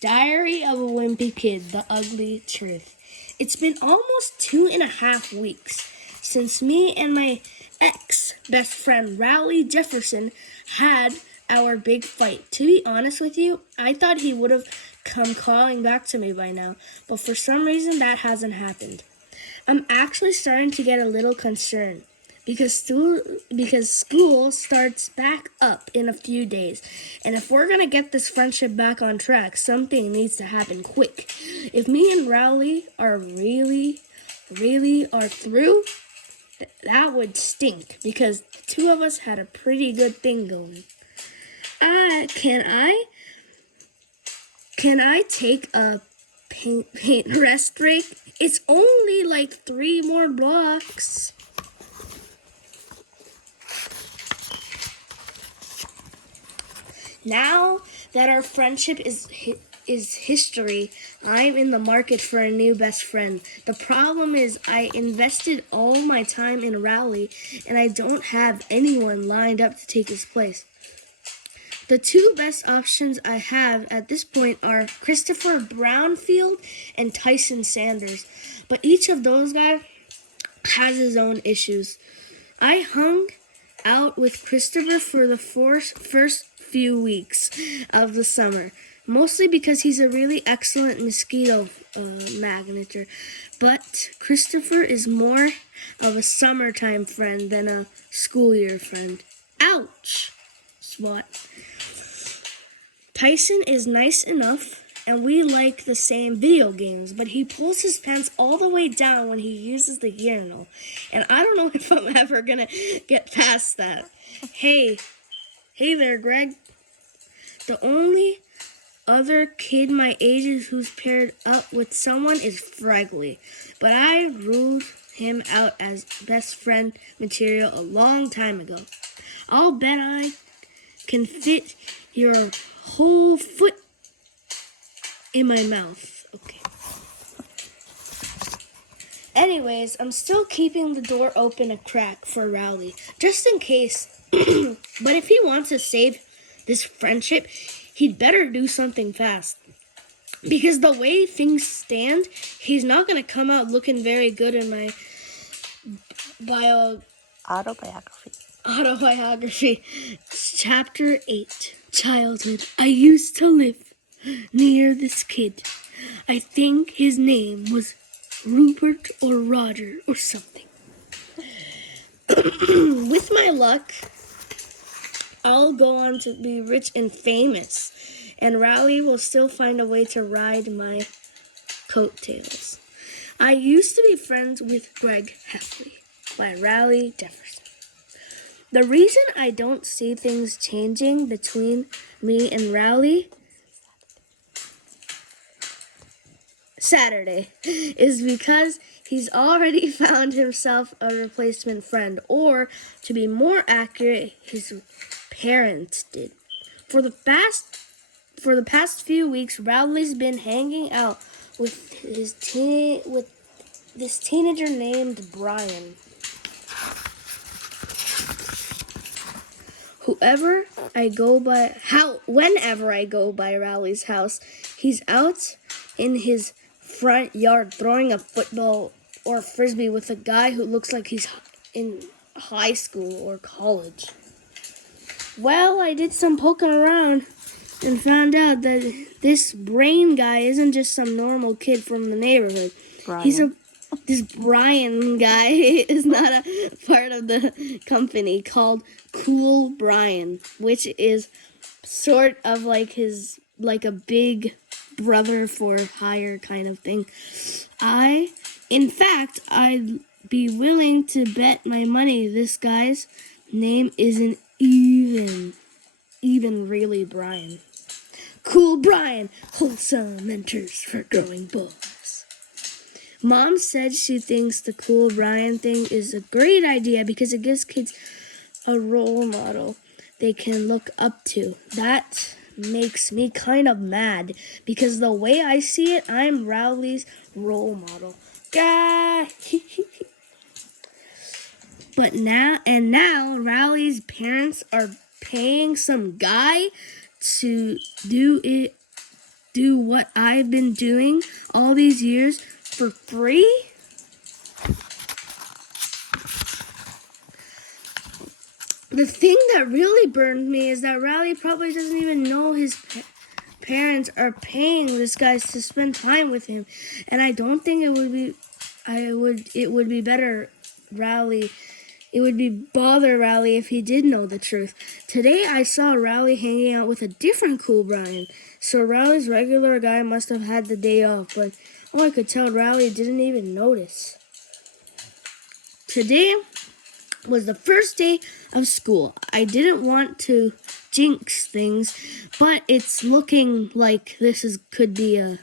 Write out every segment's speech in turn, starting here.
Diary of a Wimpy Kid, The Ugly Truth. It's been almost 2.5 weeks since me and my ex-best friend Rowley Jefferson had our big fight. To be honest with you, I thought he would have come calling back to me by now, but for some reason that hasn't happened. I'm actually starting to get a little concerned because school starts back up in a few days. And if we're going to get this friendship back on track, something needs to happen quick. If me and Rowley are really are through, that would stink because the two of us had a pretty good thing going. Can I take a paint rest break? It's only like 3 more blocks. Now that our friendship is history, I'm in the market for a new best friend. The problem is I invested all my time in Rowley, and I don't have anyone lined up to take his place. The 2 best options I have at this point are Christopher Brownfield and Tyson Sanders, but each of those guys has his own issues. I hung out with Christopher for the first few weeks of the summer, mostly because he's a really excellent mosquito magnetizer, but Christopher is more of a summertime friend than a school year friend. Ouch! Spot. Tyson is nice enough, and we like the same video games, but he pulls his pants all the way down when he uses the urinal, and I don't know if I'm ever gonna get past that. Hey there, Greg. The only other kid my age who's paired up with someone is Fragley, but I ruled him out as best friend material a long time ago. I'll bet I can fit your whole foot in my mouth. Okay. Anyways, I'm still keeping the door open a crack for Rowley, just in case. But if he wants to save this friendship, he'd better do something fast. Because the way things stand, he's not going to come out looking very good in my autobiography. Chapter 8. Childhood. I used to live near this kid. I think his name was Rupert or Roger or something. With my luck, I'll go on to be rich and famous, and Rowley will still find a way to ride my coattails. I used to be friends with Greg Heffley by Rowley Jefferson. The reason I don't see things changing between me and Rowley Saturday is because he's already found himself a replacement friend, or to be more accurate, his parents did. For the past few weeks, Rowley's been hanging out with this teenager named Brian. Whenever I go by Rowley's house, he's out in his front yard throwing a football or frisbee with a guy who looks like he's in high school or college. Well, I did some poking around and found out that this Brain guy isn't just some normal kid from the neighborhood. Brian. This Brian guy is not a part of the company called Cool Brian, which is sort of like a big brother for hire kind of thing. I'd be willing to bet my money this guy's name isn't even really Brian. Cool Brian, wholesome mentors for growing boys. Mom said she thinks the Cool Brian thing is a great idea because it gives kids a role model they can look up to. That makes me kind of mad because the way I see it, I'm Rowley's role model. But now Rowley's parents are paying some guy to do it do what I've been doing all these years for free? The thing that really burned me is that Riley probably doesn't even know his parents are paying this guy to spend time with him, and I don't think it would be. It would be better, Riley. It would be bother Riley if he did know the truth. Today I saw Riley hanging out with a different cool Brian, so Riley's regular guy must have had the day off, but all I could tell, Riley didn't even notice. Today was the first day of school. I didn't want to jinx things, but it's looking like could be a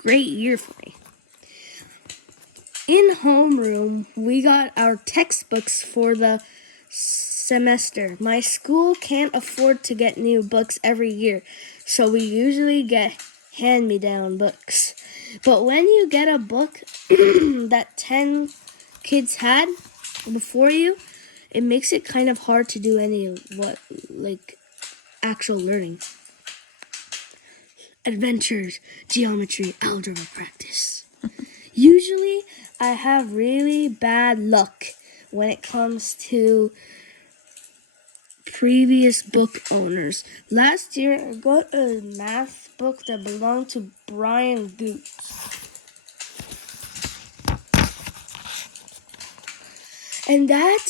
great year for me. In homeroom, we got our textbooks for the semester. My school can't afford to get new books every year, so we usually get hand-me-down books. But when you get a book that 10 kids had before you, it makes it kind of hard to do any actual learning. Adventures, geometry, algebra practice. Usually, I have really bad luck when it comes to previous book owners. Last year, I got a math book that belonged to Brian Goots. And that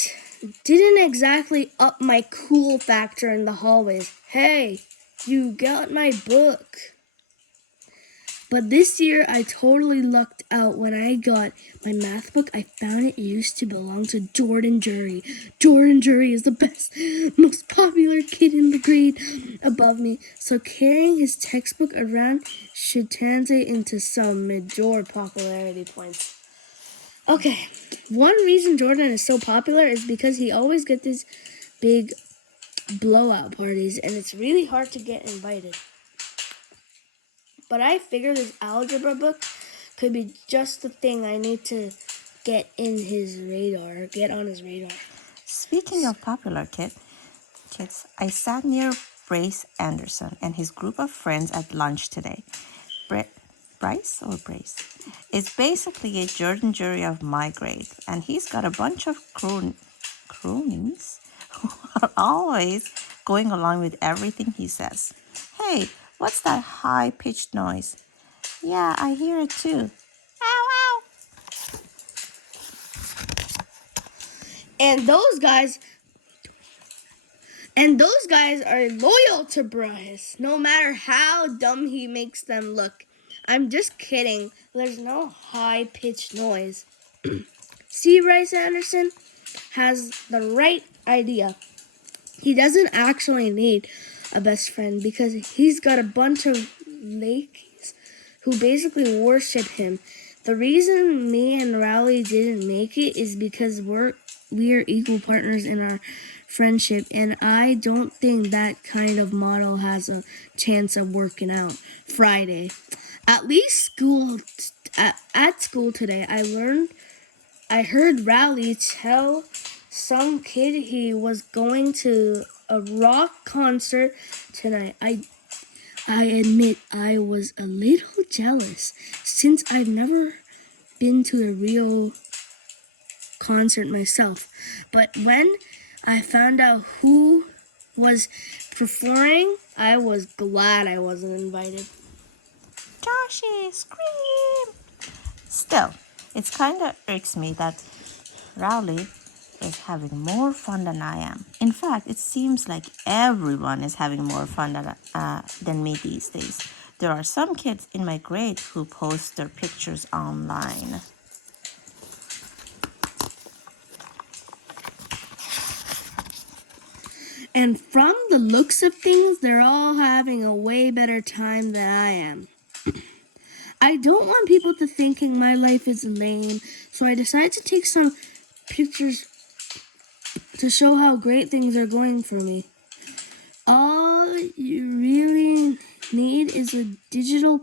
didn't exactly up my cool factor in the hallways. Hey, you got my book. But this year, I totally lucked out when I got my math book. I found it used to belong to Jordan Jury. Jordan Jury is the best, most popular kid in the grade above me. So carrying his textbook around should translate into some major popularity points. Okay, one reason Jordan is so popular is because he always gets these big blowout parties, and it's really hard to get invited. But I figured this algebra book could be just the thing I need to get on his radar. Speaking of popular kids, I sat near Brace Anderson and his group of friends at lunch today. Bryce or Brace? It's basically a Jordan Jury of my grade, and he's got a bunch of cronies who are always going along with everything he says. Hey, what's that high-pitched noise? Yeah, I hear it too. Ow, ow. And those guys are loyal to Bryce, no matter how dumb he makes them look. I'm just kidding. There's no high-pitched noise. See, Bryce Anderson has the right idea. He doesn't actually need a best friend because he's got a bunch of lakeys who basically worship him. The reason me and Rowley didn't make it is because we are equal partners in our friendship, and I don't think that kind of model has a chance of working out. Friday, at school today, I heard Rowley tell some kid he was going to a rock concert tonight. I admit I was a little jealous since I've never been to a real concert myself. But when I found out who was performing, I was glad I wasn't invited. Joshy, scream! Still, it kind of irks me that Rowley is having more fun than I am. In fact, it seems like everyone is having more fun than me these days. There are some kids in my grade who post their pictures online. And from the looks of things, they're all having a way better time than I am. I don't want people to thinking my life is lame, so I decided to take some pictures to show how great things are going for me. All you really need is a digital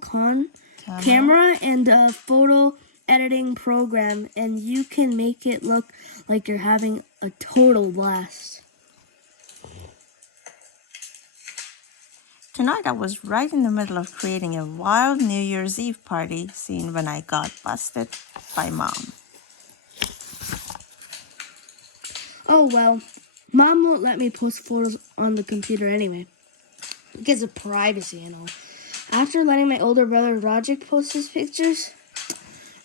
camera and a photo editing program, and you can make it look like you're having a total blast. Tonight I was right in the middle of creating a wild New Year's Eve party scene when I got busted by Mom. Oh well, Mom won't let me post photos on the computer anyway, because of privacy and all. After letting my older brother Roderick post his pictures,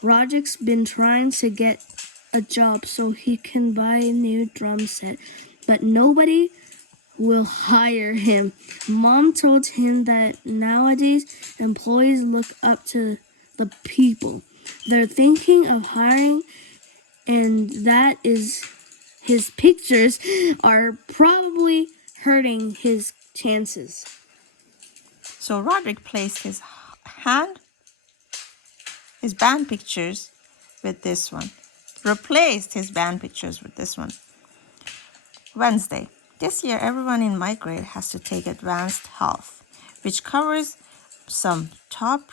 Roderick's been trying to get a job so he can buy a new drum set, but nobody will hire him. Mom told him that nowadays employees look up to the people they're thinking of hiring, and that is his pictures are probably hurting his chances. So Roderick placed his band pictures with this one. Replaced his band pictures with this one. Wednesday. This year, everyone in my grade has to take advanced health, which covers some top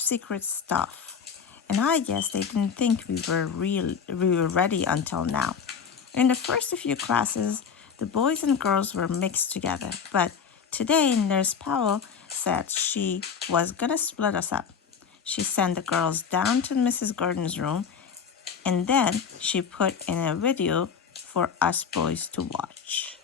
secret stuff. And I guess they didn't think we were ready until now. In the first few classes, the boys and girls were mixed together, but today Nurse Powell said she was gonna split us up. She sent the girls down to Mrs. Gordon's room, and then she put in a video for us boys to watch.